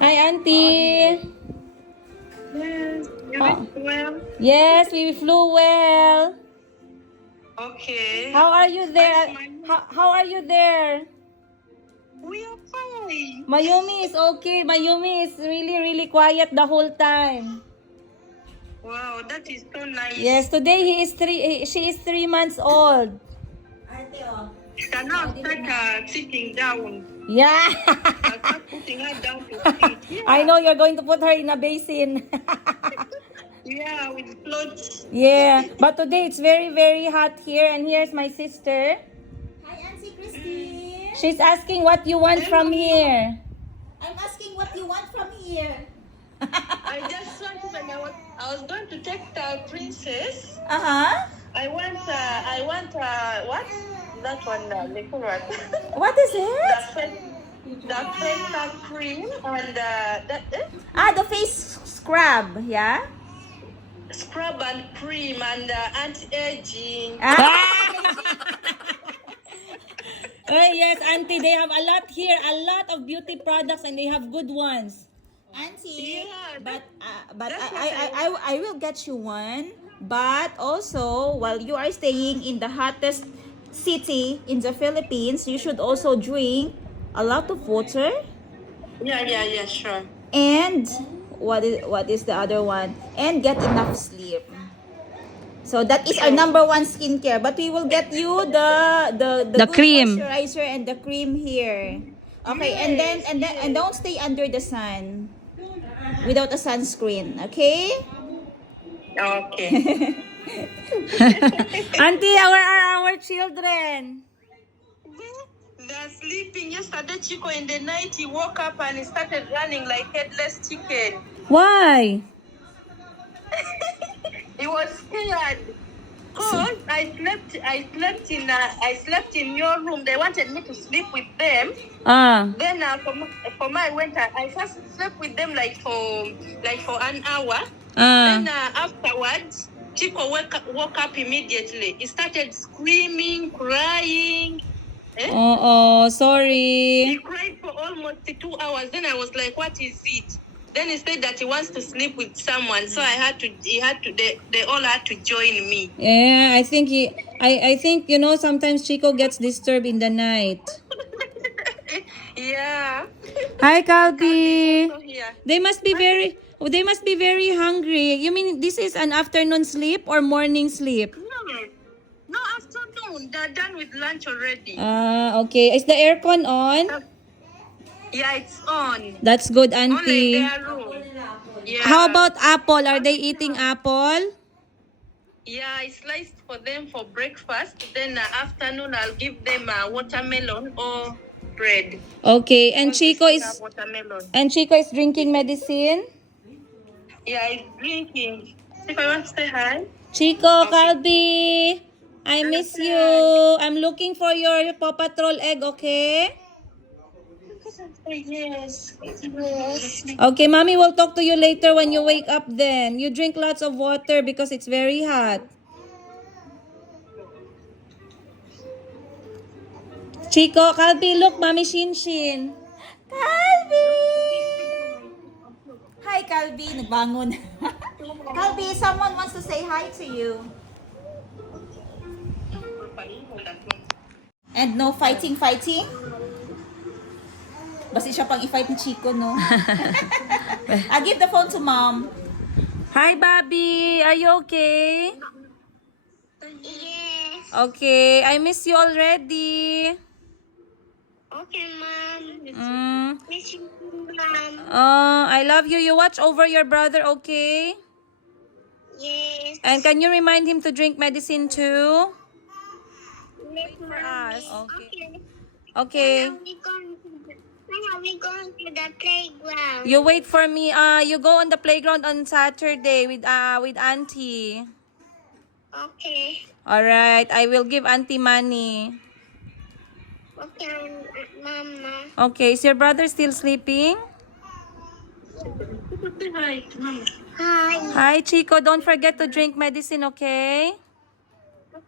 Hi, Auntie. Yes, you Oh. did well. Yes, we flew well. Okay. How are you there? Mine. How are you there? We are fine. Mayumi is okay. Mayumi is really, really quiet the whole time. Wow, that is so nice. Yes, today she is 3 months old. Can now start sitting down. Yeah. I'll start putting her down to sit. Yeah. I know you're going to put her in a basin. Yeah, with clothes. Yeah, but today it's very, very hot here, and here's my sister. Hi, Auntie Christy. She's asking what you want from here. I'm asking what you want from here. I just want when I was going to take the princess. Uh-huh. I want what? That one the color. What is it? The face cream and that The face scrub, yeah? scrub and cream and anti-aging. Oh yes, Auntie, they have a lot here, a lot of beauty products, and they have good ones. Auntie, Yeah, but that's I will get you one. But also, while you are staying in the hottest city in the Philippines, you should also drink a lot of water. Yeah, sure. And what is the other one? And get enough sleep. So that is our number one skincare. But we will get you the The good cream. moisturizer and the cream here. Okay, and don't stay under the sun without a sunscreen. Okay. Okay. Auntie, where are our children? They're sleeping. Yesterday, Chico in the night, he woke up and he started running like headless chicken. Why? He was scared. Cause I slept in your room. They wanted me to sleep with them. Then for my winter, I first slept with them like for an hour. Then afterwards, Chico woke up immediately. He started screaming, crying. Oh, He sorry. cried for almost 2 hours. Then I was like, "What is it?" Then he said that he wants to sleep with someone. So they all had to join me. Yeah, I think sometimes Chico gets disturbed in the night. Yeah. Hi, Calby. So here. They must be very hungry. You mean this is an afternoon sleep or morning sleep? No, afternoon. They're done with lunch already. Okay. Is the aircon on? Yeah, it's on. That's good, Only Auntie. their room. Yeah. How about apple? Are they eating apple? Yeah, I sliced for them for breakfast. Then afternoon, I'll give them watermelon or bread. Okay. And Because they Chico still is have watermelon. drinking medicine? Yeah, he's drinking. If I want to say hi. Chico, Calby, I miss you. I'm looking for your Paw Patrol egg, okay? Yes. Okay, Mommy will talk to you later when you wake up then. You drink lots of water because it's very hot. Chico, Calby, look, Mommy Shinshin. Calvi! Hi, Calvi. Nagbangon. Calvi, someone wants to say hi to you. And no fighting? Basta siya pang i-fight ni Chico, no? I give the phone to Mom. Hi, Bobby. Are you okay? Yes. Okay, I miss you already. Okay, Mom. Miss you, Mom. I love you. You watch over your brother, okay? Yes. And can you remind him to drink medicine too? Yes, For us. Mommy. Okay. Okay. When are we going to the playground? You wait for me. You go on the playground on Saturday with Auntie. Okay. All right. I will give Auntie money. Okay, Mama. Okay. Is your brother still sleeping? Hi, Mama. Hi. Hi, Chico. Don't forget to drink medicine, okay?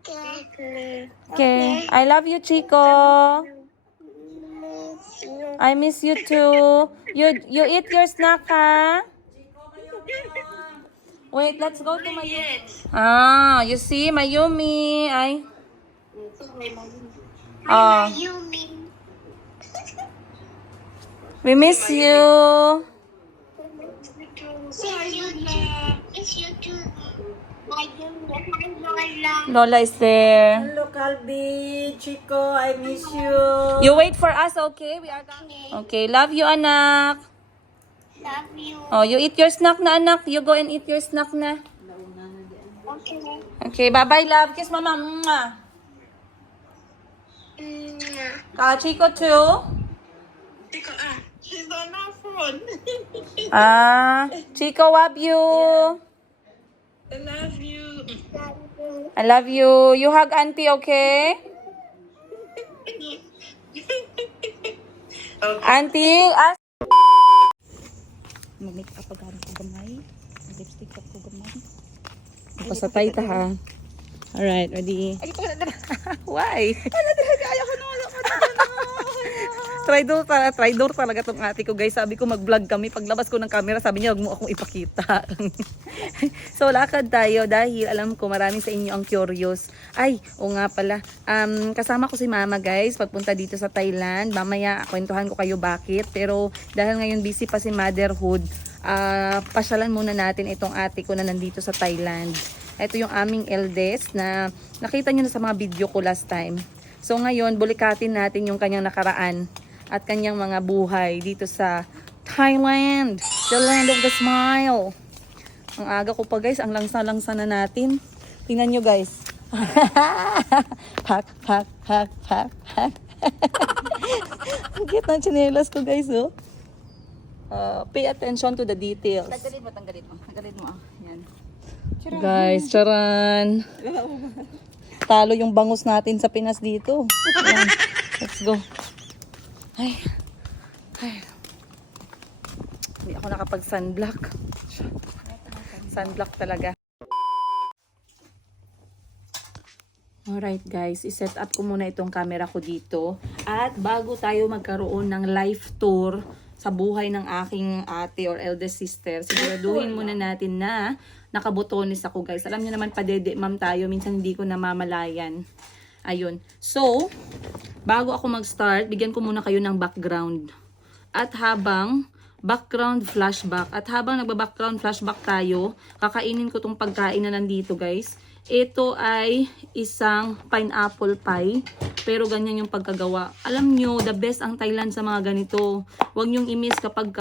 Okay. Okay. I love you, Chico. Yes. I miss you too. You eat your snack, ha? Wait, let's go to Mayumi. Yes. Ah, you see, Mayumi. Ay. Yumi. We miss you. Miss you too. My Yumi. Hi, Lola. Lola is there. Hello, Calbi, Chico, I miss you. You wait for us, okay? We are coming. Okay, love you, anak. Love you. Oh, you eat your snack na, anak. You go and eat your snack na. Okay. Okay, bye-bye, love. Kiss mama. Mwah. Chico too. She's on her phone. Chico, love you. I love you. I love you. You hug auntie, okay? Auntie, mag-make up pag ko gamay. Lipstick ko gamay. Pasatay ta ha. Alright, ready? Why? Tridor talaga tong ate ko, guys. Sabi ko mag-vlog kami. Paglabas ko ng camera, sabi niya wag mo akong ipakita. So lakad tayo dahil alam ko marami sa inyo ang curious. Ay, o nga pala. Kasama ko si Mama, guys, pagpunta dito sa Thailand. Mamaya kwentuhan ko kayo bakit. Pero dahil ngayon busy pa si motherhood, pasyalan muna natin itong ate ko na nandito sa Thailand. Ito yung aming eldest na nakita nyo na sa mga video ko last time. So ngayon, bulikatin natin yung kanyang nakaraan at kanyang mga buhay dito sa Thailand, the land of the smile. Ang aga ko pa, guys, ang langsa-langsa na natin. Tingnan nyo, guys. Hak, hak, hak, hak, hak. Ang cute ng tsinelas ko, guys, oh. Pay attention to the details. Tanggalin mo. Yan. Guys, charan. Talo yung bangus natin sa Pinas dito. Ayan. Let's go. Ay. Hindi ako nakapag-sunblock. Sunblock talaga. Alright guys, iset up ko muna itong camera ko dito. At bago tayo magkaroon ng live tour sa buhay ng aking ate or eldest sister, siguraduhin muna natin na nakabotones ako, guys. Alam niyo naman, padede ma'am tayo. Minsan hindi ko namamalayan. Ayun. So, bago ako mag-start, bigyan ko muna kayo ng background. At habang background flashback, nagba-background flashback tayo, kakainin ko tong pagkain na nandito, guys. Ito ay isang pineapple pie. Pero ganyan yung pagkagawa. Alam nyo, the best ang Thailand sa mga ganito. Huwag nyong i-miss kapag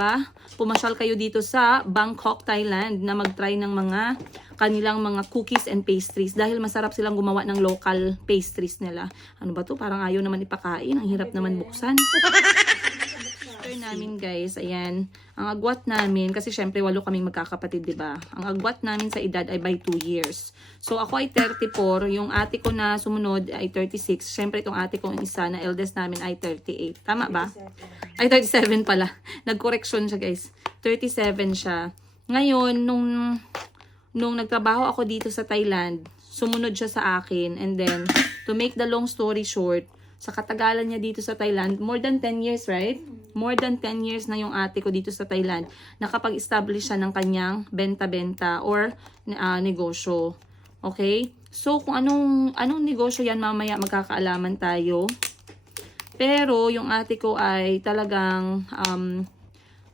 pumasyal kayo dito sa Bangkok, Thailand, na mag-try ng mga kanilang mga cookies and pastries. Dahil masarap silang gumawa ng local pastries nila. Ano ba to? Parang ayaw naman ipakain. Ang hirap naman buksan. Namin, guys, ayan, ang agwat namin, kasi syempre 8 kaming magkakapatid, diba? Ang agwat namin sa edad ay by 2 years. So ako ay 34, yung ate ko na sumunod ay 36, syempre itong ate ko isa na eldest namin ay 38. Tama ba? 37. Ay 37 pala. Nag-correction siya, guys. 37 siya. Ngayon, nung nagtrabaho ako dito sa Thailand, sumunod siya sa akin, and then to make the long story short, sa katagalan niya dito sa Thailand, more than 10 years, right? More than 10 years na yung ate ko dito sa Thailand. Nakapag-establish siya ng kanyang benta-benta or negosyo. Okay? So, kung anong negosyo yan, mamaya magkakaalaman tayo. Pero, yung ate ko ay talagang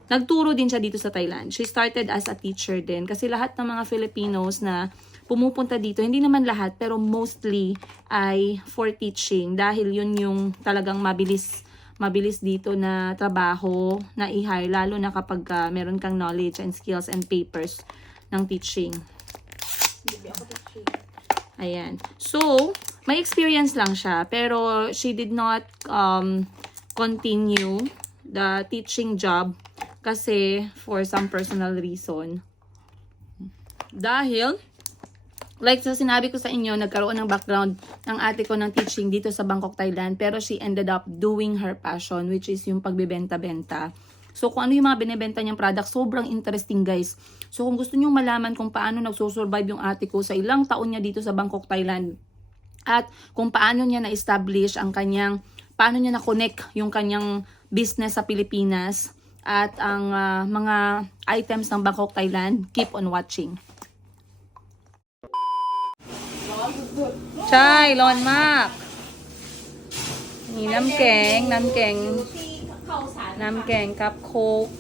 nagturo din siya dito sa Thailand. She started as a teacher din. Kasi lahat ng mga Filipinos na pumupunta dito, hindi naman lahat, pero mostly ay for teaching. Dahil yun yung talagang mabilis dito na trabaho na i-hire, lalo na kapag meron kang knowledge and skills and papers ng teaching. Ayan. So, may experience lang siya, pero she did not continue the teaching job kasi for some personal reason. Dahil like sa sinabi ko sa inyo, nagkaroon ng background ng ate ko ng teaching dito sa Bangkok, Thailand. Pero she ended up doing her passion, which is yung pagbebenta-benta. So kung ano yung mga binibenta niyang product, sobrang interesting, guys. So kung gusto niyo malaman kung paano nagsusurvive yung ate ko sa ilang taon niya dito sa Bangkok, Thailand, at kung paano niya na-establish ang kanyang, paano niya na-connect yung kanyang business sa Pilipinas at ang mga items ng Bangkok, Thailand. Keep on watching. Chai, lon mak. Niน้ำแกง ที่เข้าสาร น้ำแกงกับโค้ก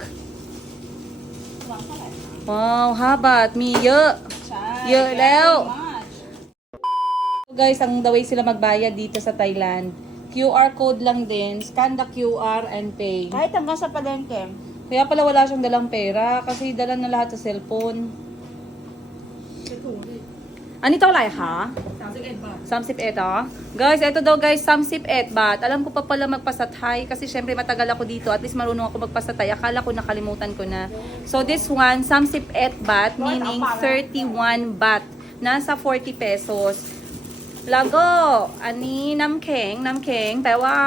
ว้าว5 บาทมีเยอะ ใช่ เยอะแล้ว very much. Guys, ang the way sila magbayad dito sa Thailand, QR code lang din, scan the QR and pay. Kahit hanggang sa palengke. Kaya pala wala siyang dalang pera kasi dala na lahat sa cellphone. Ano ito like ha? 31 oh. Guys, ito daw guys, 31 baht. Alam ko pa pala magpasatay kasi syempre matagal ako dito. At least marunong ako magpasatay. Akala ko nakalimutan ko na. So this one, 31 baht, meaning 31 baht. Nasa 40 pesos. Lago, ani namkeng, namkeng, แปลว่า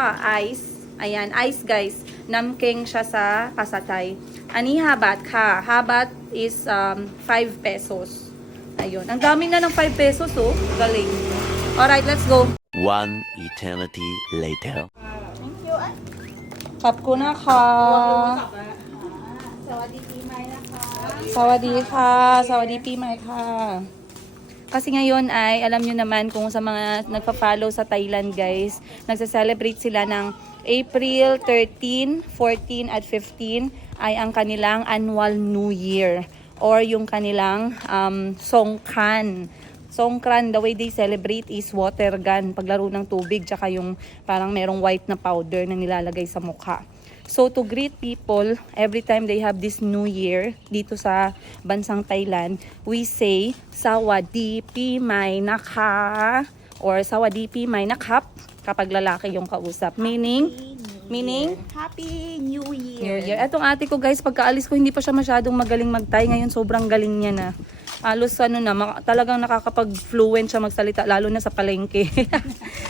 ice. Ayan, ice guys. Namkeng siya sa pasatay. Ani habat ka. Habat is 5 pesos. Ayun. Ang dami na ng 5 pesos, oh. Galing. Alright, let's go. One eternity later. Thank you. ขอบคุณนะคะ สวัสดีปีใหม่นะคะ สวัสดีค่ะ สวัสดีปีใหม่ค่ะ Kasi ngayon ay, alam nyo naman kung sa mga nagpa-follow sa Thailand guys, nagsa-celebrate sila ng April 13, 14 at 15 ay ang kanilang annual New Year or yung kanilang Songkran. Songkran, the way they celebrate is water gun, paglaro ng tubig, tsaka yung parang merong white na powder na nilalagay sa mukha. So to greet people, every time they have this New Year dito sa bansang Thailand, we say Sawadi Pi Mai Naka or Sawadi Pi Mai Nakap kapag lalaki yung kausap. Meaning Happy New Year. New Year. Etong ate ko guys, pagkaalis ko hindi pa siya masyadong magaling mag-Thai. Ngayon sobrang galing niya na. Halos talagang nakakapag-fluent siya magsalita, lalo na sa palengke.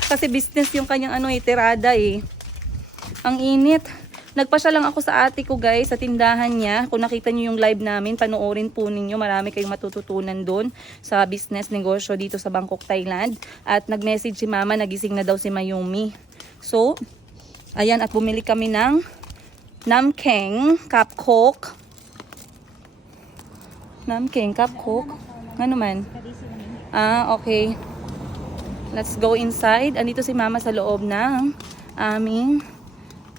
Kasi business yung kanyang tirada eh. Ang init. Nagpasya lang ako sa ate ko guys, sa tindahan niya. Kung nakita niyo yung live namin, panoorin po ninyo. Marami kayong matututunan doon sa business negosyo dito sa Bangkok, Thailand. At nag-message si mama, nagising na daw si Mayumi. So, ayan, at bumili kami ng Namkeng Cup Coke. Namkeng Cup Coke. Ano man? Okay. Let's go inside. Andito si mama sa loob ng aming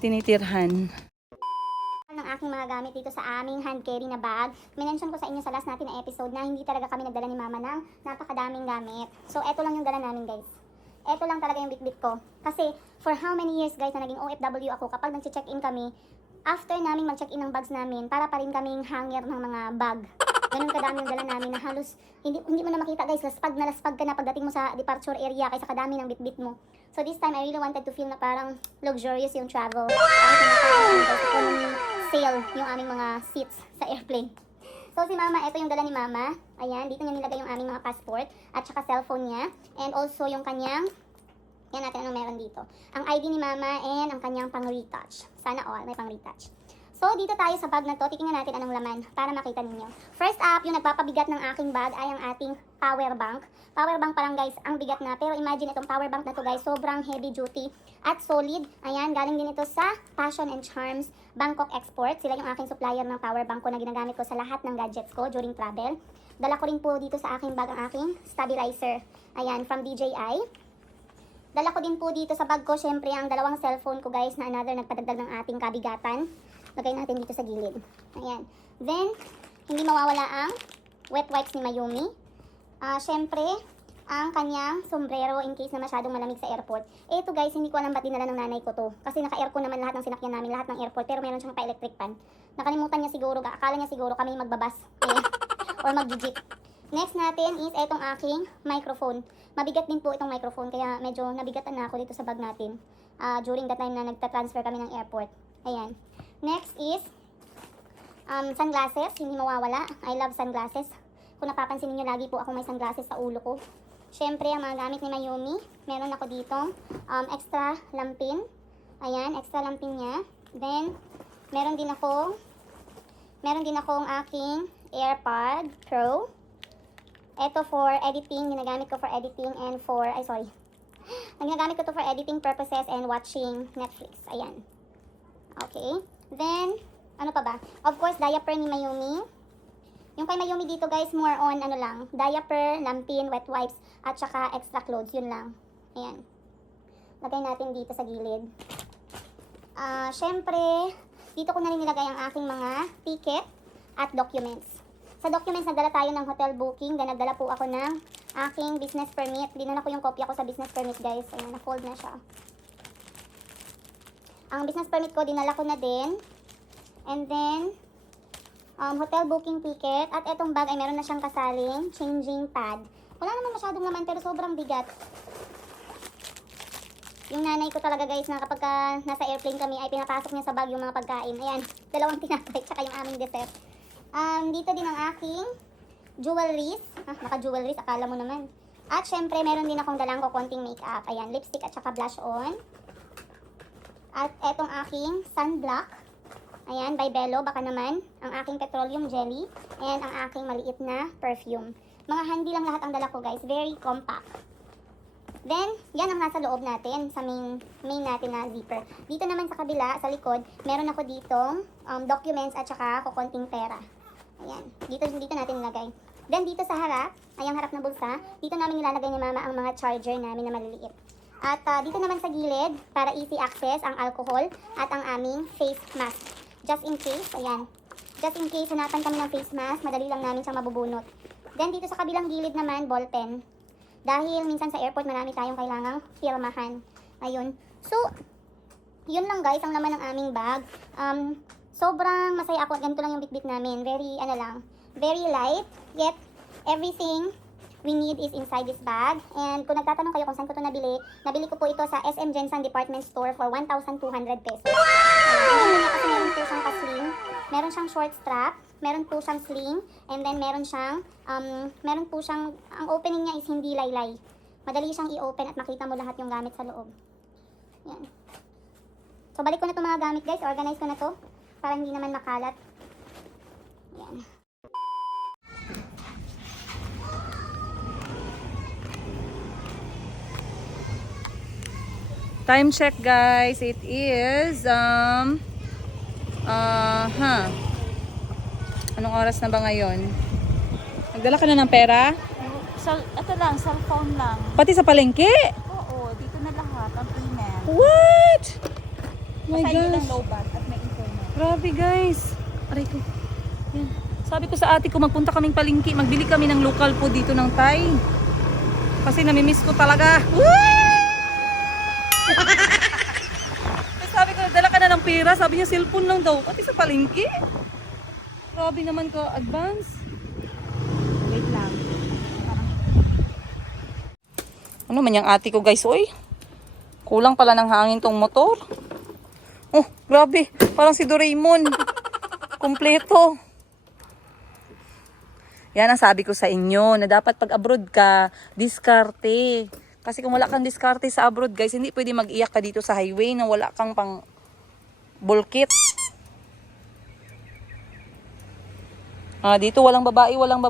tinitirhan. Ng aking mga gamit dito sa aming hand carry na bag. Minention ko sa inyo sa last natin na episode na hindi talaga kami nagdala ni mama ng napakadaming gamit. So, eto lang yung dala namin guys. Eto lang talaga yung bitbit ko. Kasi, for how many years guys na naging OFW ako, kapag nag-check-in kami, after namin mag-check-in ng bags namin, para pa rin kaming hanger ng mga bag. Ganun kadami yung dala namin na halos, hindi mo na makita guys, laspag ka na pagdating mo sa departure area kaysa kadami ng bitbit mo. So this time, I really wanted to feel na parang luxurious yung travel. Parang sale yung aming mga seats sa airplane. So si mama, ito yung dala ni mama. Ayan, dito niya nilagay yung aming mga passport at saka cellphone niya. And also yung kanyang, yan natin anong meron dito. Ang ID ni mama and ang kanyang pang-retouch. Sana all, may pang-retouch. So dito tayo sa bag na to, titingnan natin anong laman para makita ninyo. First up, yung nagpapabigat ng aking bag ay ang ating power bank. Power bank pa lang guys, ang bigat na. Pero imagine itong power bank na to guys, sobrang heavy duty at solid. Ayan, galing din ito sa Passion and Charms Bangkok Export. Sila yung aking supplier ng power bank ko na ginagamit ko sa lahat ng gadgets ko during travel. Dala ko rin po dito sa aking bag ang aking stabilizer. Ayan, from DJI. Dala ko din po dito sa bag ko, syempre ang dalawang cellphone ko guys na another nagpadagdag ng ating kabigatan. Lagay natin dito sa gilid. Ayan. Then, hindi mawawala ang wet wipes ni Mayumi. Syempre, ang kanyang sombrero in case na masyadong malamig sa airport. Ito guys, hindi ko alam ba't dinala ng nanay ko to. Kasi naka-aircon naman lahat ng sinakyan namin, lahat ng airport. Pero meron siyang pa-electric fan. Nakalimutan niya siguro, akala niya siguro kami magbabas. Or mag-jeep. Next natin is itong aking microphone. Mabigat din po itong microphone, kaya medyo nabigatan na ako dito sa bag natin. During the time na nagta-transfer kami ng airport. Ayan. Next is sunglasses, hindi mawawala. I love sunglasses. Kung napapansin niyo, lagi po ako may sunglasses sa ulo ko. Syempre, ang mga gamit ni Mayumi, meron ako dito extra lampin. Ayan, extra lampin niya. Then, meron din akong aking AirPod Pro. Ito for editing, ginagamit ko for editing and for, ginagamit ko to for editing purposes and watching Netflix. Ayan. Okay. Then, ano pa ba? Of course, diaper ni Mayumi. Yung kay Mayumi dito guys, more on ano lang, diaper, lampin, wet wipes, at saka extra clothes, yun lang. Ayan. Lagay natin dito sa gilid. Syempre, dito ko na rin nilagay ang aking mga ticket at documents. Sa documents, nagdala tayo ng hotel booking, then nagdala po ako ng aking business permit. Dinala ko yung kopya ko sa business permit guys. Ayan, na-fold na siya. Ang business permit ko, dinala ko na din. And then, hotel booking ticket. At etong bag ay meron na siyang kasaling changing pad. Wala naman masyadong laman pero sobrang bigat. Yung nanay ko talaga guys na kapag nasa airplane kami ay pinapasok niya sa bag yung mga pagkain. Ayan, 2 tinapay tsaka yung aming dessert. Dito din ang aking jewelries. Naka-jewelries, akala mo naman. At syempre, meron din akong dalang ko konting makeup. Ayan, lipstick at saka blush on. At etong aking sunblock. Ayan, by Bello, baka naman. Ang aking petroleum jelly. And ang aking maliit na perfume. Mga handy lang lahat ang dala ko guys. Very compact. Then, yan ang nasa loob natin sa main natin na zipper. Dito naman sa kabila, sa likod, meron ako ditong documents at saka kukonting pera. Ayan, dito natin nilagay. Then, dito sa harap, ay ang harap na bulsa, dito namin nilalagay ni Mama ang mga charger namin na maliliit. At dito naman sa gilid, para easy access, ang alcohol at ang aming face mask. Just in case, ayan. Just in case, hanapan kami ng face mask, madali lang namin siyang mabubunot. Then, dito sa kabilang gilid naman, ballpen. Dahil minsan sa airport marami tayong kailangang pirmahan. Ayun. So, yun lang guys ang laman ng aming bag. Sobrang masaya ako. Ganito lang yung bitbit namin. Very light. Yet, everything we need is inside this bag. And kung nagtatanong kayo kung saan ko ito nabili ko po ito sa SM Jensen Department Store for 1,200 pesos. Kasi meron po siyang ka-sling. Meron siyang short strap. Meron po siyang sling, and then meron po siyang, ang opening niya is hindi laylay. Madali siyang i-open at makita mo lahat yung gamit sa loob. Yan. So, balik ko na itong mga gamit guys, organize ko na to, para hindi naman makalat. Yan. Time check guys, it is, anong oras na ba ngayon? Nagdala ka na ng pera? Ito lang, cellphone lang. Pati sa palengke? Oo, dito na lahat ang payment. What? My Basta hindi lang gosh. low bat at may internet. Grabe guys. Aray ko. Yan. Sabi ko sa ate ko, magpunta kaming palengke. Magbili kami ng local food dito ng Thai. Kasi namimiss ko talaga. Sabi ko, dala ka na ng pera. Sabi niya, cellphone lang daw. Pati sa palengke. Grabe naman ko, advance. Wait lang. Ano man yung ate ko guys, oy. Kulang pala ng hangin tong motor. Oh, grabe. Parang si Doraemon. Kompleto. Yan ang sabi ko sa inyo, na dapat pag abroad ka, diskarte. Kasi kung wala kang diskarte sa abroad guys, hindi pwede mag-iyak ka dito sa highway na wala kang pang bulkit. Dito walang babae, walang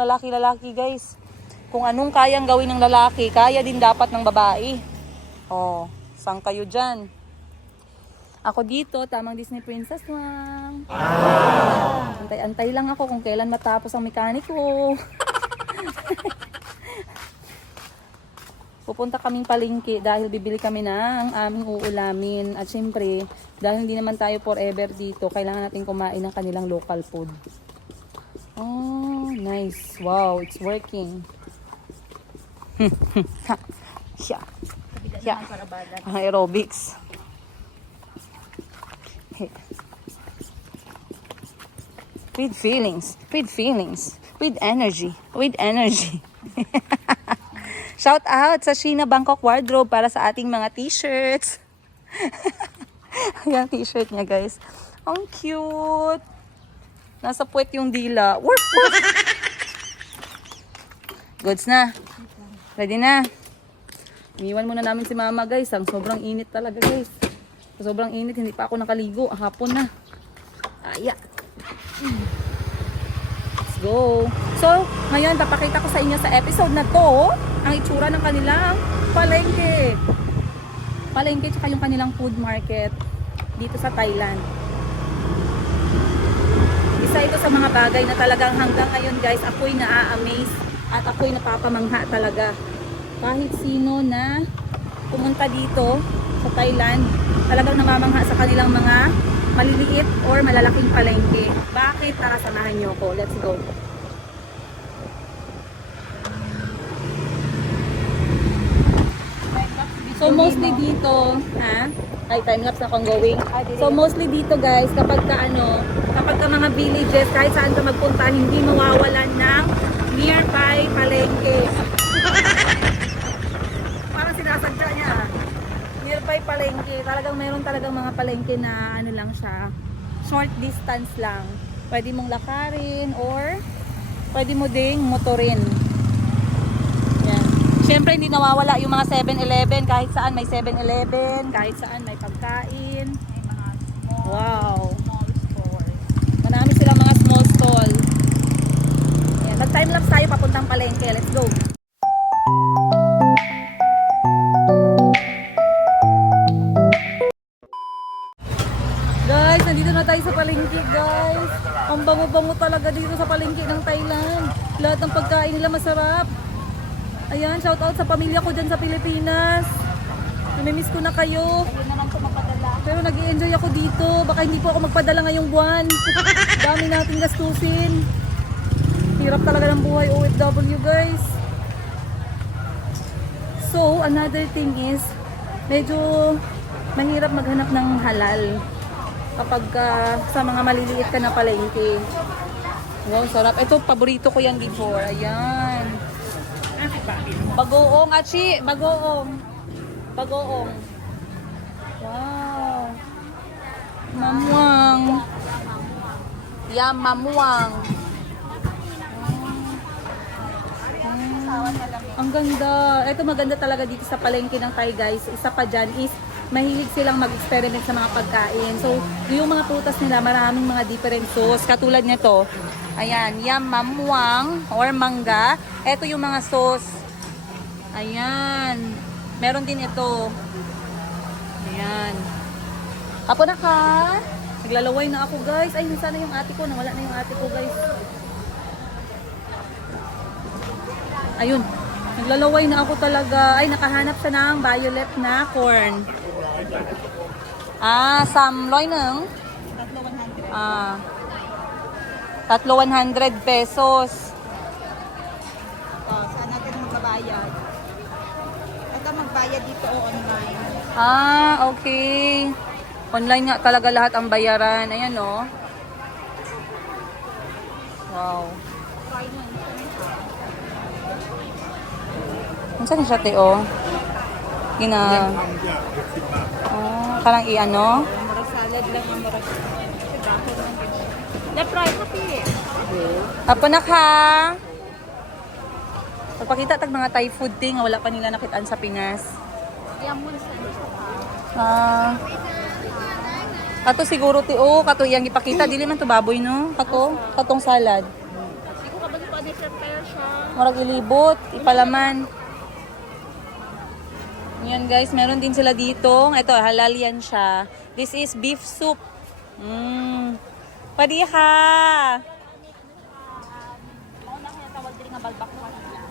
lalaki guys. Kung anong kayang gawin ng lalaki, kaya din dapat ng babae. Oh, saan kayo dyan? Ako dito, tamang Disney princess lang. Antay-antay lang ako kung kailan matapos ang mekaniko. Pupunta kaming palengke dahil bibili kami ng aming uulamin. At syempre, dahil hindi naman tayo forever dito, kailangan natin kumain ng kanilang local food. Oh, nice. Wow, it's working. Yeah. Aerobics. With feelings, with energy. Shout out sa Sheena Bangkok Wardrobe para sa ating mga t-shirts. Ayan t-shirt niya guys. Ang cute. Nasa puwet yung dila. Goods na. Ready na. Iniwan muna namin si Mama guys. Ang sobrang init talaga guys. Sobrang init. Hindi pa ako nakaligo. Hapon na. Aya. Let's go. So, ngayon papakita ko sa inyo sa episode na to ang itsura ng kanilang palengke. Palengke tsaka yung kanilang food market. dito sa Thailand. Isa ito sa mga bagay na talagang hanggang ngayon guys, ako'y naa-amaze at ako'y napapamangha talaga. Kahit sino na pumunta dito sa Thailand, talagang namamangha sa kanilang mga maliliit or malalaking palengke. Bakit? Tara, samahan niyo ako. Let's go. So mostly dito, ay time-lapse na akong going. So mostly dito guys, kapag ka mga villages, kahit saan ka magpunta, hindi mawawalan ng nearby palengke. Parang sinasadya niya. Nearby palengke. Talagang meron talagang mga palengke na ano lang siya, short distance lang. Pwede mong lakarin or pwede mo ding motorin. Yan. Siyempre hindi nawawala yung mga 7-Eleven, kahit saan may 7-Eleven, kahit saan may pagkain. May mga small, Wow. small stores. Marami silang mga small stall. Ayan, nag-time lapse tayo papuntang palengke. Let's go. Guys, nandito na tayo sa palengke, guys. Ang bango-bango talaga dito sa palengke ng Thailand. Lahat ng pagkain nila masarap. Ayan, shout out sa pamilya ko dyan sa Pilipinas. Namimiss ko na kayo. Ayun naman po mapadala. Pero nag-i-enjoy ako dito. Baka hindi po ako magpadala ngayong buwan. Dami nating gastusin. Hirap talaga ng buhay OFW, guys. So, another thing is, medyo mahirap maghanap ng halal kapag sa mga maliliit ka na palengke. Wow, sarap. Ito, paborito ko yan before. Ayan. Bagoong, Achi. Bagoong. Bagoong. Wow. Mamuang. Yam, mamuang. Ang ganda. Ito maganda talaga dito sa palengke ng Thai, guys. Isa pa dyan is mahilig silang mag-experiment sa mga pagkain. So, yung mga prutas nila, maraming mga different sauce. Katulad nito. Ayan, yam, mamuang or mangga. Ito yung mga sauce. Ayan. Meron din ito. Ayan. Apo na ka? Naglalaway na ako, guys. Ay, sana yung ate ko. Nawala na yung ate ko, guys. Ayun. Naglalaway na ako talaga. Ay, nakahanap siya ng violet na corn. Samloy ng? Tatlo 100 pesos. Saan natin magbabayad? Ito magbayad dito o online. Okay. Online nga talaga lahat ang bayaran. Ayan, oh. Wow. Saan siya, Teo? Parang i-ano? Mara salad lang ang mara. Na-fry happy. Apo na ka. Pagpakita tag mga Thai food thing, wala pa nila nakitaan sa Pinas. Yamun sa Kato siguro kato iyang ipakita dili man to baboy no. Katong salad. Siguro ka ba pa ni prepare siya? Murag ilibot, ipalaman. Yan guys, meron din sila dito. Ito, halal yan siya. This is beef soup. Pwede ka.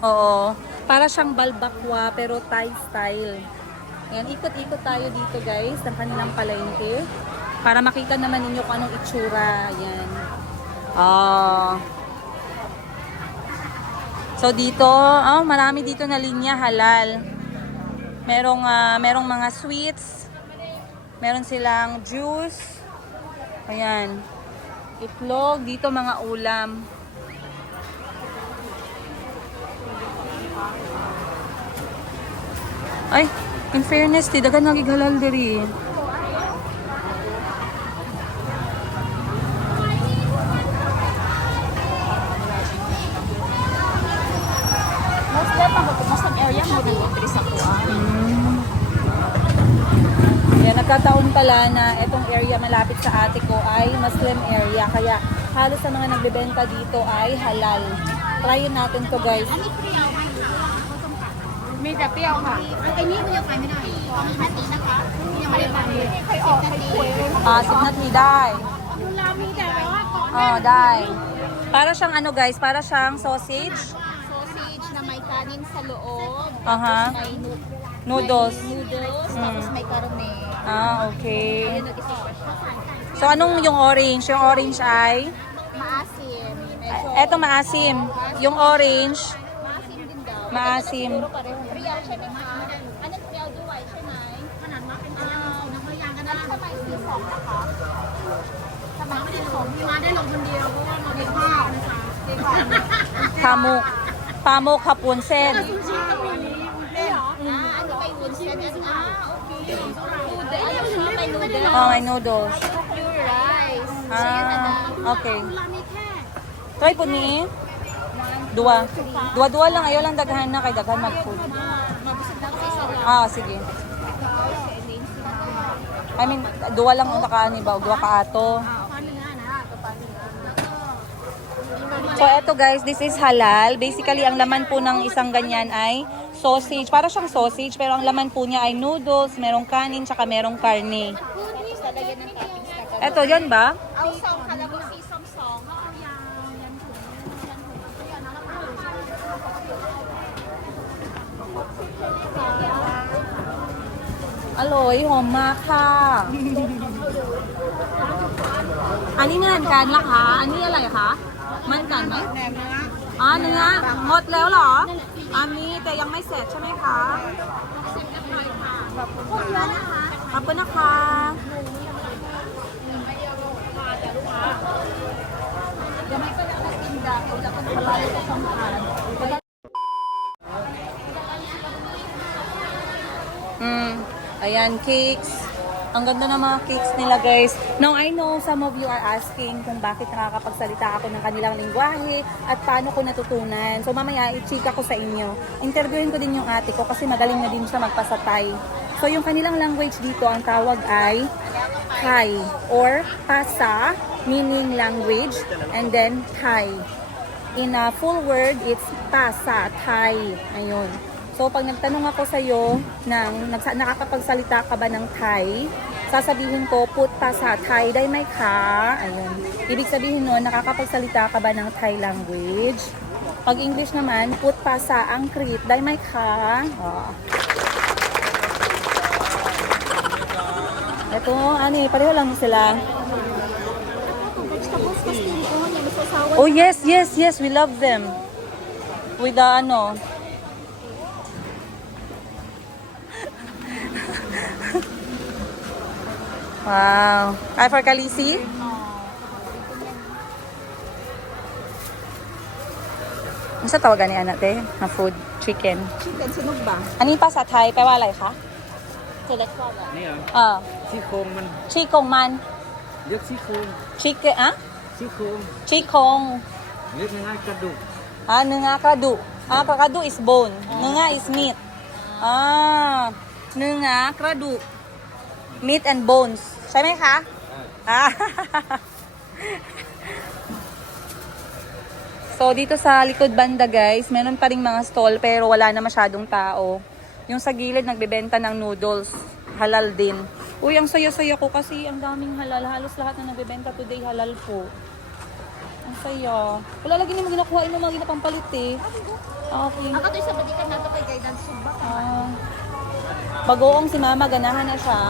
Oo. Para siyang balbakwa pero Thai style. Ayan, ikot-ikot tayo dito guys ng kanilang palengke. Para makita naman ninyo kung anong itsura. Ayan. So dito, marami dito na linya halal. Merong mga sweets. Meron silang juice. Ayan. Itlog. Dito mga ulam. Ay, in fairness, dagan nagighalal diri. Muslim area mo nang entry sa kuan. Yan, nagkataon pala na itong area malapit sa ate ko ay Muslim area. Kaya halos sa mga nagbebenta dito ay halal. Tryin natin to guys. มีแต่เปรี้ยวค่ะ อันนี้มันยังขายไม่ได้ 10 นาทีได้ได้ para siyang ano guys, para siyang sausage. Sausage na may kanin sa loob. Aha. May Noodles. noodles, tapos may karne. Okay. So anong yung orange? Yung orange ay? Maasim. Medyo Eto maasim. Yung orange, maasim din daw. maasim. Pareho. Real siya ni Ma. Ano real duway siya na? Ano sa may sisong ka? Sa mga sisong. Maได้ลงคนเดียวเพราะว่ามากินข้าวนะคะ Pamuk. Pamuk hapon sen. Ano may wunsen? Okay. Noodle. Ano siya? May noodle. Oh, may noodles. Pure rice. So yun na lang. Okay. Try po ni. Dua. Dua-dua lang. Ayaw lang daghan na kay daghan mag-food. Mabusog na kasi isa lang. Sige. I mean, dua lang ang nakaani ba? Dua ka ato. So, eto guys, this is halal. Basically, ang laman po ng isang ganyan ay sausage. Para siyang sausage, pero ang laman po niya ay noodles, merong kanin, tsaka merong karne. Tapos lalagyan ng toppings na Eto, yan ba? Ausong, kalabong sisong song. Aloy, hom มากค่ะ อันนี้เงินกันละคะ อันนี้อะไรคะ มันกันไหมเนื้อหมดแล้วเหรอ อันนี้แต่ยังไม่เสร็จใช่ไหมคะขอบคุณนะคะ Ayan, cakes. Ang ganda ng mga cakes nila, guys. Now, I know some of you are asking kung bakit nakakapagsalita ako ng kanilang lingwahe at paano ko natutunan. So, mamaya, i-chika ko sa inyo. Interviewin ko din yung ate ko kasi magaling na din siya magpasatay. So, yung kanilang language dito, ang tawag ay Thai or Pasa, meaning language, and then Thai. In a full word, it's Pasa, Thai. Ayun. So, pag nagtanong ako sa'yo ng nakakapagsalita ka ba ng Thai, sasabihin ko, put pa sa Thai day may ka. Ayun. Ibig sabihin nun, nakakapagsalita ka ba ng Thai language? Pag English naman, put pa sa Angkrit day may ka. Ito, pareho lang sila. Oh, yes, yes, yes. We love them. With the Wow. Ay, for Kalisi? Ano sa tawagan ni anak te? Na food? Chicken. Chicken, sinog ba? Ano yung pa sa Thai?แปลว่าอะไรคะ Select ko ba? นี่เหรอ ซี่โครงมัน ชีกงมัน เรียกซี่โครง Chicken, ซี่โครง ชีกง เรียกง่ายๆกระดูก เนื้อกระดูกกระดูก is bone เนื้อ is meat เนื้อกระดูก meat and bones ใช่ไหมคะ So, dito sa likod banda guys, meron pa ring mga stall pero wala na masyadong tao. Yung sa gilid nagbebenta ng noodles, halal din. Uy, ang saya-saya ko kasi ang daming halal. Halos lahat na nagbebenta today halal po. Ang saya. Wala lagi naman ginakuha mo mga ginapampalit eh. Okay. Ako to sa balikan nato kay guidance subak. Bagoong si mama, ganahan na siya.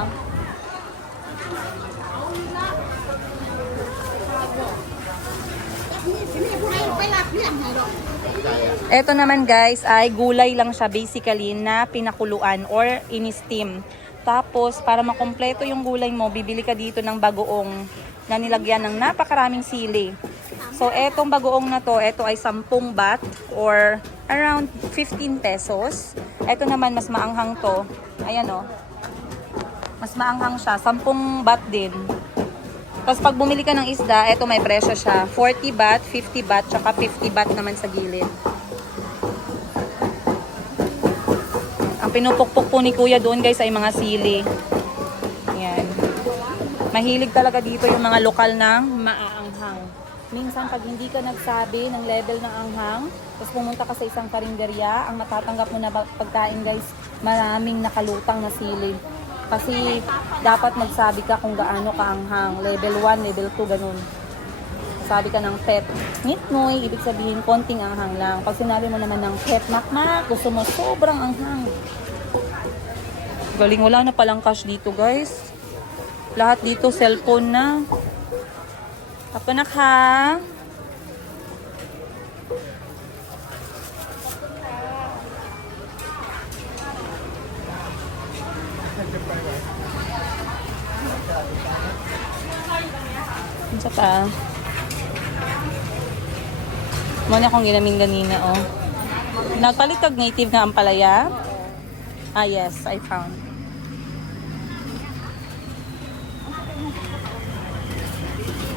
Ito naman guys ay gulay lang siya basically na pinakuluan or in-steam. Tapos para makompleto yung gulay mo, bibili ka dito ng bagoong na nilagyan ng napakaraming sili. So etong bagoong na to, ito ay 10 baht or around 15 pesos. Ito naman mas maanghang to. Ayan o. Mas maanghang siya, 10 baht din. Tapos pag bumili ka ng isda, eto may presyo siya. 40 baht, 50 baht, tsaka 50 baht naman sa gilid. Ang pinupukpok po ni kuya doon guys ay mga sili. Ayan. Mahilig talaga dito yung mga lokal ng maaanghang. Minsan pag hindi ka nagsabi ng level ng anghang, tapos pumunta ka sa isang karinderya, ang matatanggap mo na pagkain guys, maraming nakalutang na sili. Kasi dapat magsabi ka kung gaano kaanghang. Level 1, level 2, ganun. Sabi ka ng pet nitnoy, ibig sabihin konting anghang lang. Pag sinabi mo naman ng pet makmak, gusto mo sobrang anghang. Galing, wala na palang cash dito guys. Lahat dito cellphone na. Kapanak ha. Isa pa. Muna akong ginamin ganina, oh. Nagpalit kag native na ampalaya? Ah, yes, I found.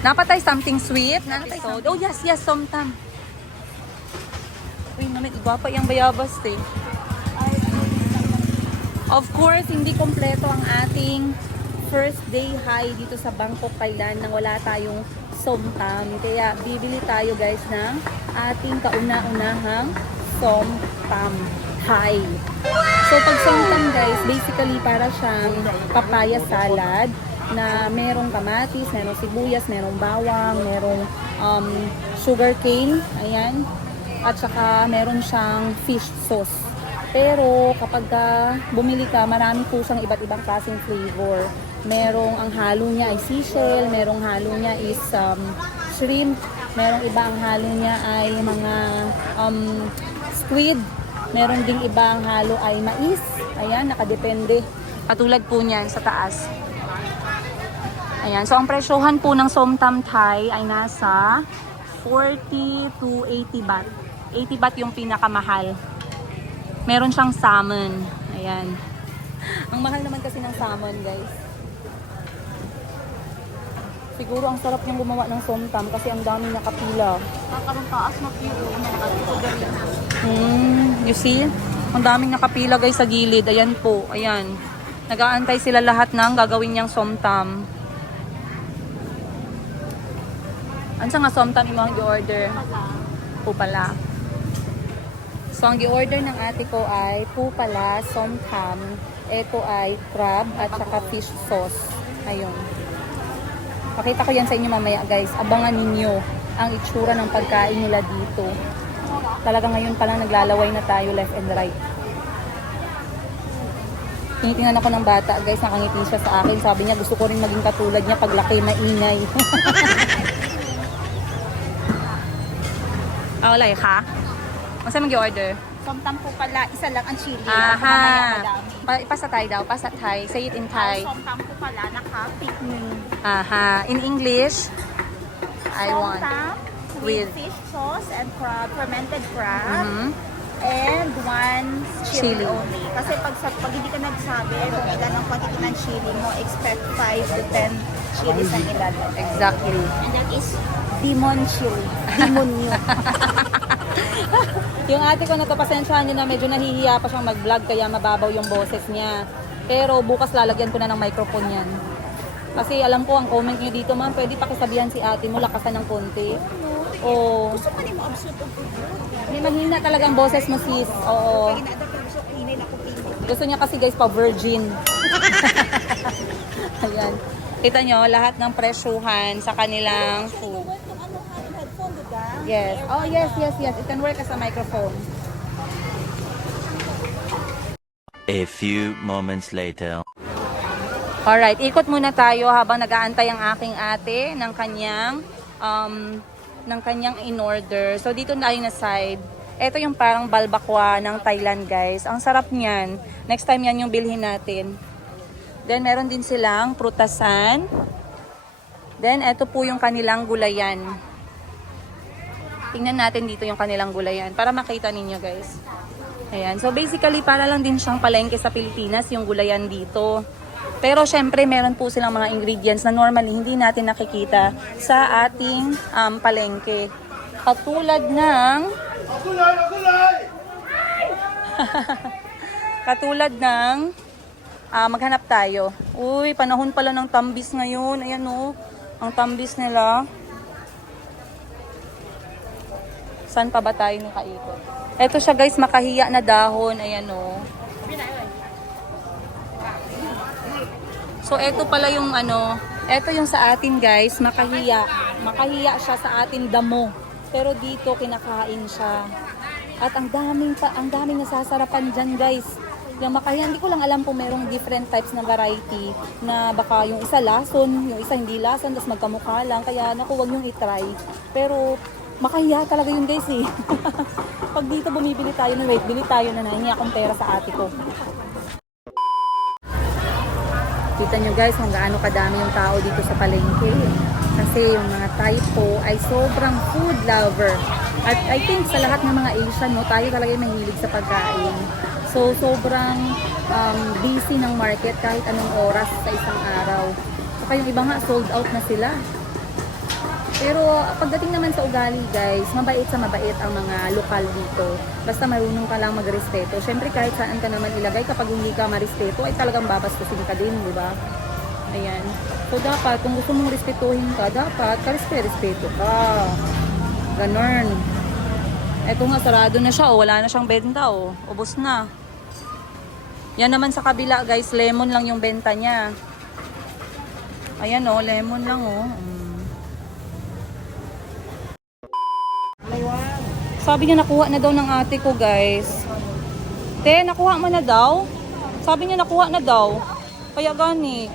Napatay something sweet? Napatay something. Oh, yes, yes, somtam. Uy, naman, igwapa yung bayabas, eh. Of course, hindi kompleto ang ating first day high dito sa Bangkok, Thailand nang wala tayong somtam. Kaya bibili tayo guys ng ating kauna-unahang somtam high. So pag somtam guys, basically para siyang papaya salad na merong kamatis, merong sibuyas, merong bawang, merong sugar cane, ayan. At saka meron siyang fish sauce. Pero kapag bumili ka, marami po siyang iba't ibang klaseng flavor. Merong ang halo niya ay seashell, merong halo niya is shrimp, merong iba ang halo niya ay mga squid, meron ding iba ang halo ay mais. Ayan, nakadepende. Katulad po niyan sa taas. Ayan, so ang presyohan po ng somtam Thai ay nasa 40 to 80 baht. 80 baht yung pinakamahal. Meron siyang salmon. Ayan. Ang mahal naman kasi ng salmon, guys. Siguro ang sarap niyang gumawa ng somtam kasi ang dami nakapila. Kakaroon taas na view na nakapila. You see? Ang daming nakapila guys sa gilid. Ayan po. Ayan. Nag-aantay sila lahat ng gagawin niyang somtam. Ano sa nga somtam yung mga i-order? Pupala. So, ang i-order ng ate ko ay pupala, somtam. Ito ay crab at saka fish sauce. Ayun. Pakita ko yan sa inyo mamaya guys. Abangan ninyo ang itsura ng pagkain nila dito. Talaga ngayon pa lang naglalaway na tayo left and right. Tinitingnan ako ng bata guys. Nakangiti siya sa akin. Sabi niya gusto ko rin maging katulad niya paglaki maingay. Wala ka? Masa mag-order? Somtam po pala, isa lang ang chili. Aha. Pasa Thai daw. Pasa Thai. Say it in Thai. Somtam po pala, naka-picnic. Aha. In English, I want Somtam with with fish sauce and crab, fermented crab. And one chili, Chili. only. Kasi pag hindi ka nagsabi kung ilan ang quantity ng chili mo, expect 5 to 10 chilies ang ilalagay. exactly. And that is demon chili. Demonyo. Yung ate ko na to, pasensyahan niyo na medyo nahihiya pa siyang mag-vlog kaya mababaw yung boses niya. Pero bukas lalagyan ko na ng microphone yan. Kasi alam ko ang comment niyo dito, ma'am, pwede pakisabihan si ate mo, lakasan ng konti. O, Gusto mo mo absurd ang hindi mahina talaga ang boses mo sis. Oo. Inaada ko gusto ko hinay na ko pili. Gusto niya kasi guys pa virgin. Ayan. Kita nyo, lahat ng presyuhan sa kanilang food. Yung ano ha, yung headphone, diba? Yes. Oh, yes, yes, yes. It can work as a microphone. A few moments later. Alright, ikot muna tayo habang nag-aantay ang aking ate ng kanyang in-order. So, dito na tayo na side. Ito yung parang balbakwa ng Thailand, guys. Ang sarap niyan. Next time yan yung bilhin natin. Then, meron din silang prutasan. Then, ito po yung kanilang gulayan. Tingnan natin dito yung kanilang gulayan para makita ninyo, guys. Ayan. So, basically, para lang din siyang palengke sa Pilipinas, yung gulayan dito. Pero, syempre, meron po silang mga ingredients na normally hindi natin nakikita sa ating palengke. Katulad ng... Katulad ng... maghanap tayo. Uy, panahon pala ng tambis ngayon. Ayan o. Ang tambis nila. Saan pa ba tayo nakaikot? Eto siya guys, makahiya na dahon. Ayan o. So, eto pala yung ano, eto yung sa atin guys, makahiya. Makahiya siya sa atin damo. Pero dito, kinakain siya. At ang daming nasasarapan dyan guys. Yung makahiya, hindi ko lang alam kung merong different types na variety. Na baka yung isa lason, yung isa hindi lason, tapos magkamukha lang. Kaya naku, wag yung itry. Pero, makahiya talaga yun guys eh. Pag dito bumibili tayo na, wait, bili tayo na nahingi akong pera sa ate ko. Kita nyo guys kung gaano kadami yung tao dito sa palengke. Kasi yung mga Thai po ay sobrang food lover. At I think sa lahat ng mga Asian, no, tayo talaga yung mahilig sa pagkain. So sobrang busy ng market kahit anong oras sa isang araw. Saka yung iba nga sold out na sila. Pero pagdating naman sa ugali guys, mabait sa mabait ang mga lokal dito. Basta marunong ka lang magrespeto. Syempre kahit saan ka naman ilagay, kapag hindi ka marespeto ay talagang babastusin ka din, di ba? Ayan. So dapat, kung gusto mong respetuhin ka, dapat respeto ka. Ganon. Eto nga, sarado na siya. Wala na siyang benta. Ubos na. Yan naman sa kabila guys, lemon lang yung benta niya. Ayan lemon lang Sabi niya nakuha na daw ng ate ko guys. Te, nakuha mo na daw? Sabi niya nakuha na daw. Kaya gani.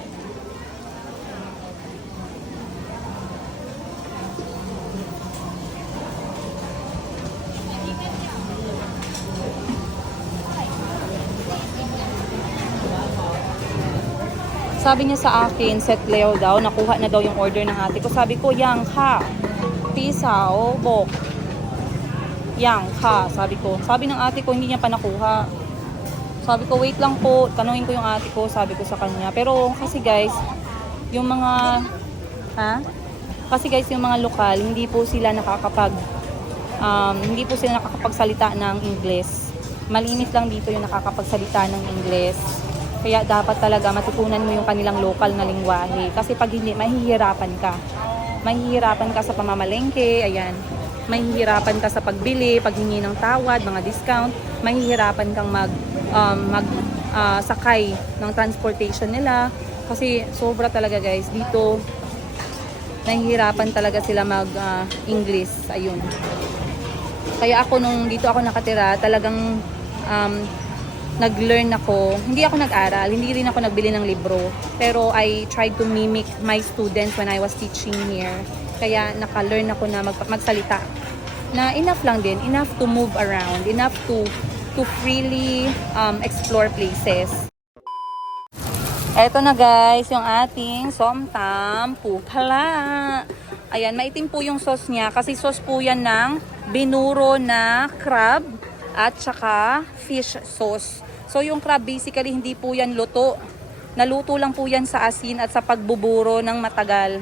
Sabi niya sa akin, set Leo daw, nakuha na daw yung order ng ate ko. Sabi ko, yang ka. Pisa, bok. Yang ka, sabi ko. Sabi ng ate ko, hindi niya pa nakuha. Sabi ko, wait lang po. Tanungin ko yung ate ko, sabi ko sa kanya. Pero kasi guys, yung mga, Kasi guys, yung mga lokal, hindi po sila nakakapagsalita ng Ingles. Malinis lang dito yung nakakapagsalita ng Ingles. Kaya dapat talaga matutunan mo yung kanilang lokal na lingwahe. Kasi pag hindi, mahihirapan ka. Mahihirapan ka sa pamamalengke, ayan. Mahihirapan ka sa pagbili, paghingi ng tawad, mga discount. Mahihirapan kang sakay ng transportation nila. Kasi sobra talaga guys. Dito, nahihirapan talaga sila mag-English. Ayun. Kaya ako nung dito ako nakatira, talagang nag-learn ako. Hindi ako nag-aral, hindi rin ako nagbili ng libro. Pero I tried to mimic my students when I was teaching here. Kaya naka-learn ako na magsalita. Na enough lang din, enough to move around, enough to freely explore places. Eto na guys, yung ating somtam pupala. Ayan, maitim po yung sauce niya kasi sauce po yan ng binuro na crab at saka fish sauce. So yung crab basically hindi po yan luto. Naluto lang po yan sa asin at sa pagbuburo ng matagal.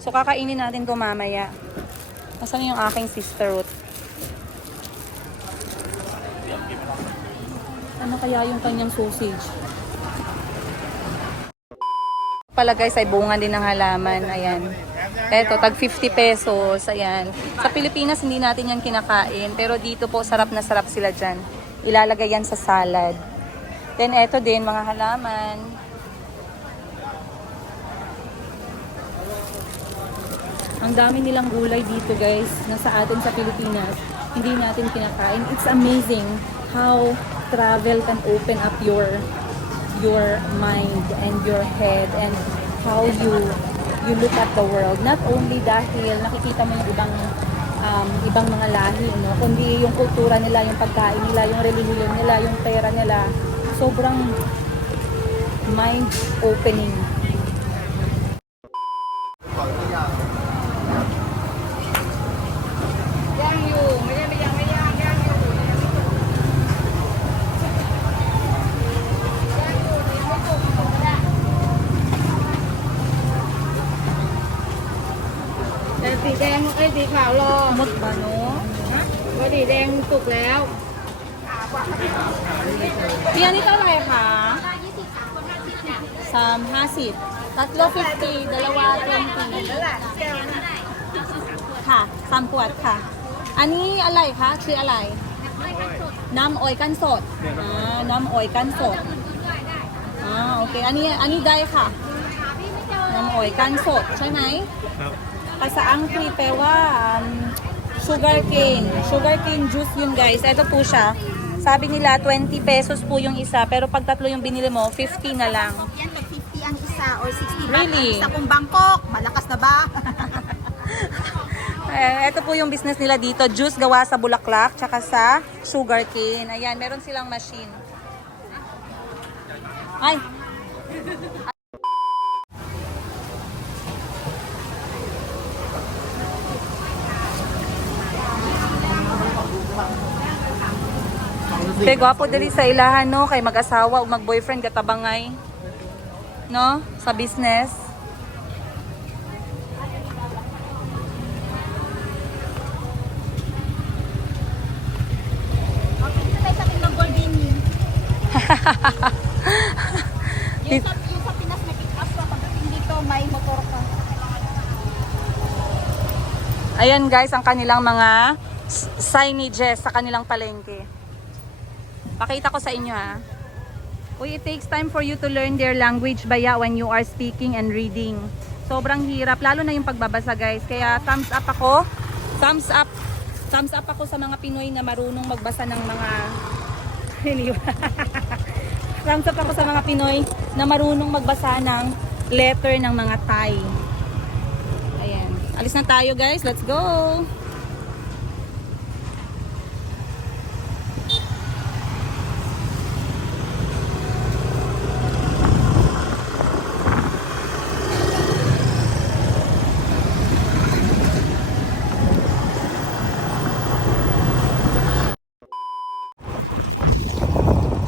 So kakainin natin ko mamaya. Nasaan yung aking sister Ruth? Ano kaya yung kanyang sausage? Pala guys ay bunga din ng halaman. Ayan. Eto, tag 50 pesos. Ayan. Sa Pilipinas hindi natin yan kinakain. Pero dito po sarap na sarap sila dyan. Ilalagay yan sa salad. Then eto din mga halaman. Ang dami nilang gulay dito guys, na sa atin sa Pilipinas, hindi natin kinakain. It's amazing how travel can open up your mind and your head and how you look at the world. Not only dahil nakikita mo yung ibang mga lahi, no? Kundi yung kultura nila, yung pagkain nila, yung relihiyon nila, yung pera nila. Sobrang mind-opening.สีแดงสีขาวรอ หมดba no? ว่าสีแดงสุกแล้ว พี่อันนี้เท่าไหร่คะ350 tatlo 50 dalawa 20 ค่ะ3 ขวดค่ะ อันนี้อะไรคะชื่ออะไร น้ำอ้อยกันสดน้ำอ้อยกันสดโอเค อันนี้ได้ค่ะ น้ำอ้อยกันสดใช่ไหมครับภาษาอังกฤษแปลว่าsugar cane juice yun guys. Ito po siya. Sabi nila 20 pesos po yung isa, pero pag tatlo yung binili mo, 50 na lang. Yan, tag 50 ang isa or 60 baht Really? ang isa kong Bangkok. Malakas na ba? Ito po yung business nila dito. Juice gawa sa bulaklak, tsaka sa sugar cane. Ayan, meron silang machine. Ay! Te, gwapo dali sa ilahan, no? Kay mag-asawa o mag-boyfriend katabangay. No? Sa business. Ito tayo sa ating Lamborghini. yung sa Pinas may pick up ka. Pagdating dito may motor ka. Ayan guys, ang kanilang mga signages sa kanilang palengke. Pakita ko sa inyo ha. Uy, it takes time for you to learn their language baya when you are speaking and reading. Sobrang hirap, lalo na yung pagbabasa guys. Kaya thumbs up ako. Thumbs up ako sa mga Pinoy na marunong magbasa ng mga thumbs up ako sa mga Pinoy na marunong magbasa ng letter ng mga Thai. Ayan. Alis na tayo guys. Let's go!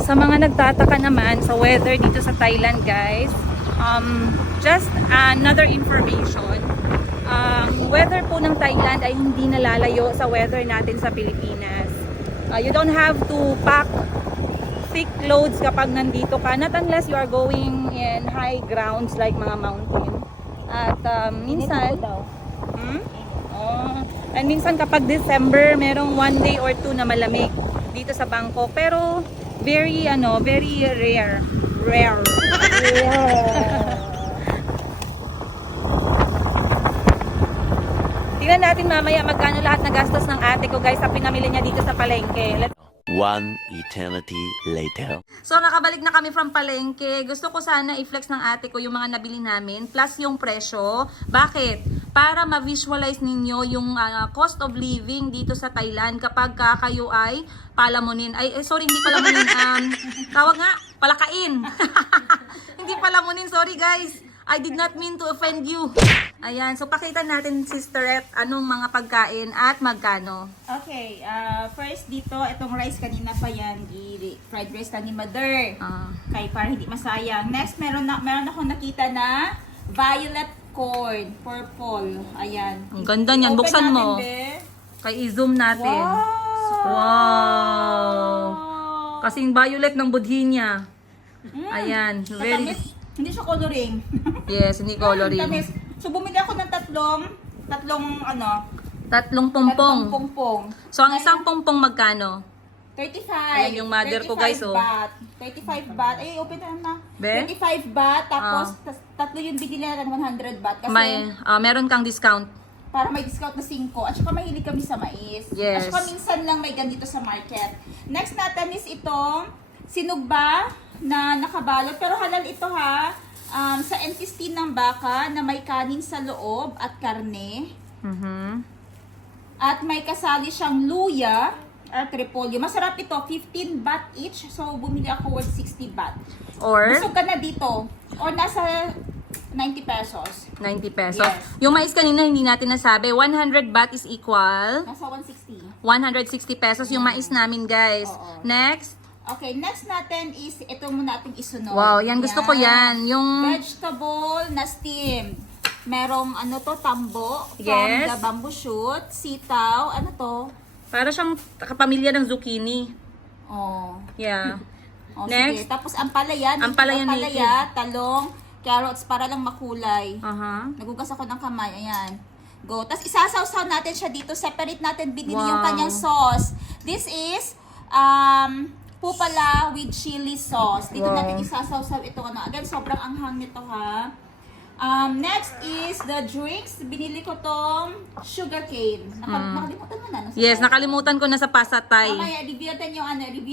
Sa mga nagtataka naman sa weather dito sa Thailand guys, just another information. Weather po ng Thailand ay hindi nalalayo sa weather natin sa Pilipinas. You don't have to pack thick clothes kapag nandito ka, not unless you are going in high grounds like mga mountain. At minsan, and minsan kapag December, merong 1 day or 2 na malamig dito sa Bangkok. Pero very rare. Tingnan natin mamaya magkano lahat na gastos ng ate ko guys sa pinamili niya dito sa palengke. One eternity later. So nakabalik na kami from palengke. Gusto ko sana i-flex ng ate ko yung mga nabili namin plus yung presyo. Bakit? Para ma-visualize ninyo yung cost of living dito sa Thailand kapag kayo ay palamunin. Sorry, hindi palamunin. Tawag nga, palakain. Hindi palamunin, sorry guys. I did not mean to offend you. Ayan, so pakita natin sisterette anong mga pagkain at magkano. Okay, first dito, itong rice kanina pa yan, fried rice na ni Mother. Kay para hindi masayang. Next, meron akong nakita na violet corn, purple. Ayan. Ang ganda niyan, Open buksan natin, mo. be. Kay i-zoom natin. Wow! Kasing violet ng budhi niya. Ayan, very... Matamis. Hindi siya coloring. Yes, hindi coloring. Tamis. So bumili ako ng tatlong Tatlong pompong. pompong. So, ang isang pompong magkano? 35. Ayan yung mother ko, guys, oh. 35 baht. Ay, open na. Be? 25 baht. Tapos, tatlo yung bigil natin 100 baht. Kasi, Meron kang discount. para may discount na 5. At saka mahilig kami sa mais. Yes. At saka minsan lang may ganito sa market. Next natin is itong sinugba na nakabalot. Pero halal ito ha. Sa intestine ng baka na may kanin sa loob at karne. At may kasali siyang luya at repolyo. Masarap ito. 15 baht each. So, bumili ako worth 60 baht. Or? Busog ka na dito. Or nasa 90 pesos. 90 pesos. Yes. Yung mais kanina, hindi natin nasabi. 100 baht is equal Nasa 160. 160 pesos yung mais namin, guys. Oo. Next. Okay, next natin is ito muna ating isunod. Wow, yan gusto ko yan. Yung vegetable na steamed. Merong tambo from Yes. the bamboo shoot, sitaw, ano to? para siyang kapamilya ng zucchini. Oh. Yeah. Sige. Next. Tapos ampalaya, Ampalaya talong, carrots para lang makulay. Aha. Nagugas ako ng kamay, ayan. Go. Tapos isasawsaw natin siya dito. Separate natin binili yung Wow. kanyang sauce. This is pupala with chili sauce. Dito Wow. natin isasawsaw ito. Again, sobrang anghang nito ha. Next is the drinks. Binili ko tong sugarcane. Nakalimutan mo na. Nasa Yes, tayo. nakalimutan ko na sa Pasatay. Mamaya, review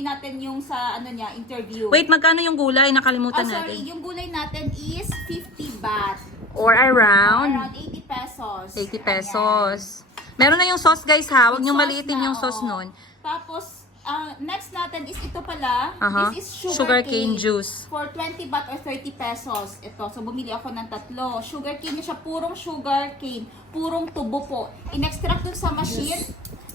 natin yung sa interview. Wait, magkano yung gulay? Nakalimutan sorry, natin. yung gulay natin is 50 baht. Or around Around 80 pesos. 80 pesos. Meron na yung sauce guys ha. Huwag Yung niyong sauce maliitin na, yung sauce oo. nun. Tapos, next natin is ito pala. Aha. This is Sugarcane juice. For 20 baht or 30 pesos. Ito. So, bumili ako ng 3. Sugarcane siya. Purong sugarcane. Purong tubo po. In-extract dun sa machine.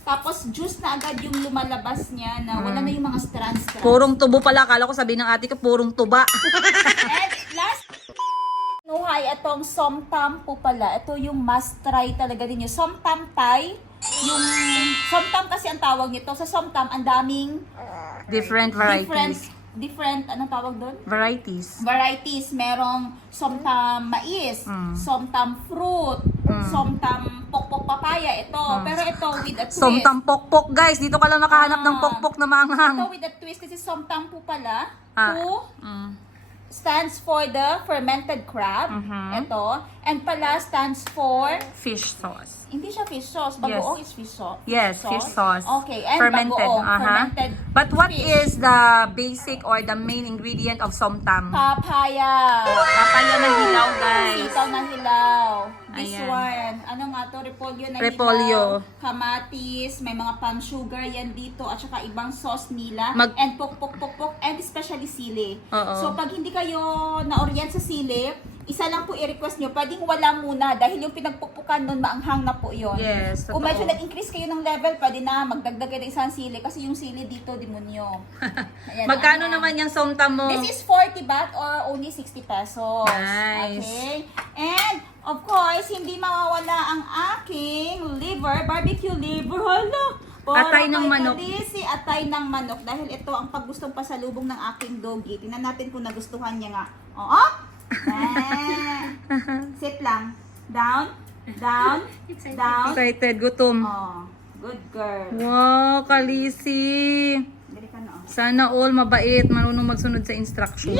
Tapos, juice na agad yung lumalabas niya na wala na yung mga strands. Purong tubo pala. Akala ko sabihin ng ate ko, purong tuba. And last, nuhay itong somtam po pala. Ito yung must try talaga din yung somtam Thai. Yung somtam kasi ang tawag nito. Sa somtam, ang daming Different varieties. different, anong tawag doon? Varieties. Varieties. Merong somtam mais, somtam fruit, somtam pokpok papaya. Ito. Pero ito with a twist. Somtang pokpok guys. Dito ka lang nakahanap ng Ah. pokpok na manghang. Ito with a twist kasi somtam po pala. Ah. Stands for the fermented crab. Ito. And pala stands for, Fish sauce. hindi siya fish sauce. Bagoong is fish sauce. Yes, fish sauce. Okay. And Fermented. bagoong. aha. Fermented But what fish. is the basic or the main ingredient of somtam? Papaya. Papaya na hilaw guys. Sitaw na hilaw. This Ayan. one. Ano nga to? Repolyo na Repolyo. hilaw. Kamatis. May mga palm sugar yan dito. At saka ibang sauce nila. Mag- and pok. And especially sili. Oo. So pag hindi kayo na-orient sa sili, isa lang po i-request nyo. Pwedeng wala muna. Dahil yung pinagpukpukan nun, maanghang na po yun. Yes, Kung totoo. medyo nag-increase kayo ng level, pwede na magdagdag kayo ng isang sili. Kasi yung sili dito, demonyo. Ayan, Magkano anghang. naman yung somtam mo? This is 40 baht or only 60 pesos. Nice. Okay? And, of course, hindi mawawala ang aking liver, barbecue liver. Hala! Atay ng manok. Atay ng manok. Dahil ito ang paggustong pasalubong ng aking doggy. Tingnan natin kung nagustuhan niya nga. Oo? Sit lang. Down. Down. Down. Excited, gutom. Oh, good girl. Wow, kalisi. Dali ka na, oh. Sana all mabait, marunong magsunod sa instruction.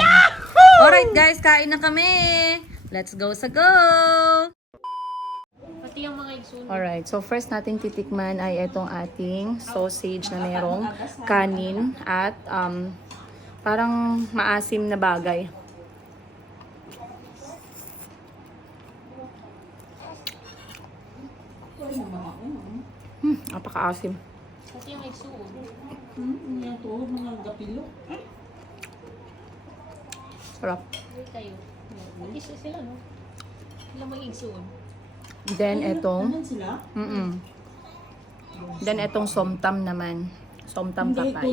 Alright guys, kain na kami. Let's go sa go! Pati yung mga igsuno. Alright, so first natin titikman ay itong ating sausage na merong kanin at parang maasim na bagay. Napaka-asim. Pati yung igsuno. Sarap. Wait tayo. Pati sila, no? Sila mo igsuno. Then etong Then etong somtam naman. Somtam papay.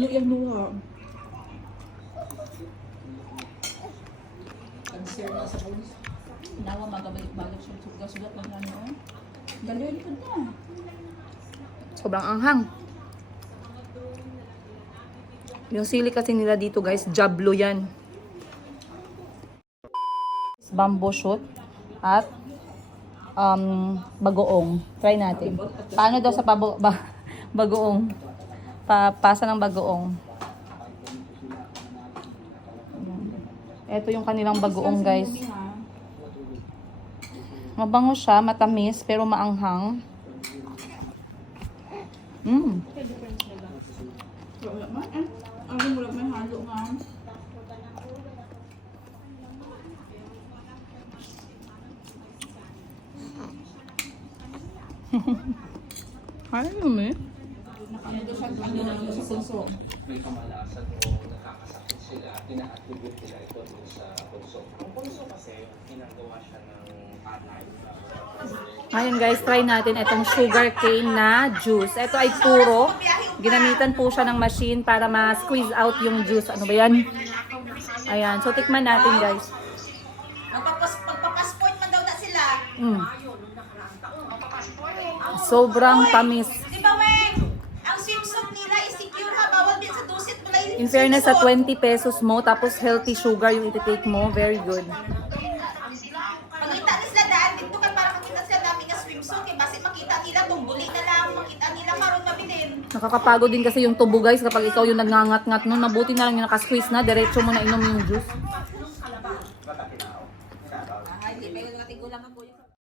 Nawa magabalik-balik siya. Sugat-sugat lang ano. Galoy likod na. Sobrang anghang. Yung sili kasi nila dito guys, jablo yan. Bamboo shoot at bagoong. Try natin. Paano daw sa bagoong? Pasa ng bagoong. Ito yung kanilang bagoong guys. Mabango siya, matamis, pero maanghang. Ano mo eh? Ngayon guys, try natin itong sugarcane na juice. Ito ay puro. Ginamitan po siya ng machine para ma-squeeze out yung juice. Ano ba yan? Ayan. So, tikman natin guys. Magpapassport man daw na sila. Sobrang tamis. Di ba, Weng? Ang swimsuit nila is secure ha. Bawal din sa dusit mo lang yung In fairness, sa swimsuit. 20 pesos mo, tapos healthy sugar yung iti-take mo. Very good. Pagkita ni sila daan, dito ka para makita sila namin nga swimsuit. okay. Basta makita nila, tumbuli na lang. Makita nila karon mabilin. Nakakapagod din kasi yung tubo guys kapag ikaw yung nagngangat-ngat nun. Mabuti na lang yung nakasqueeze na. Diretso mo na inom yung juice.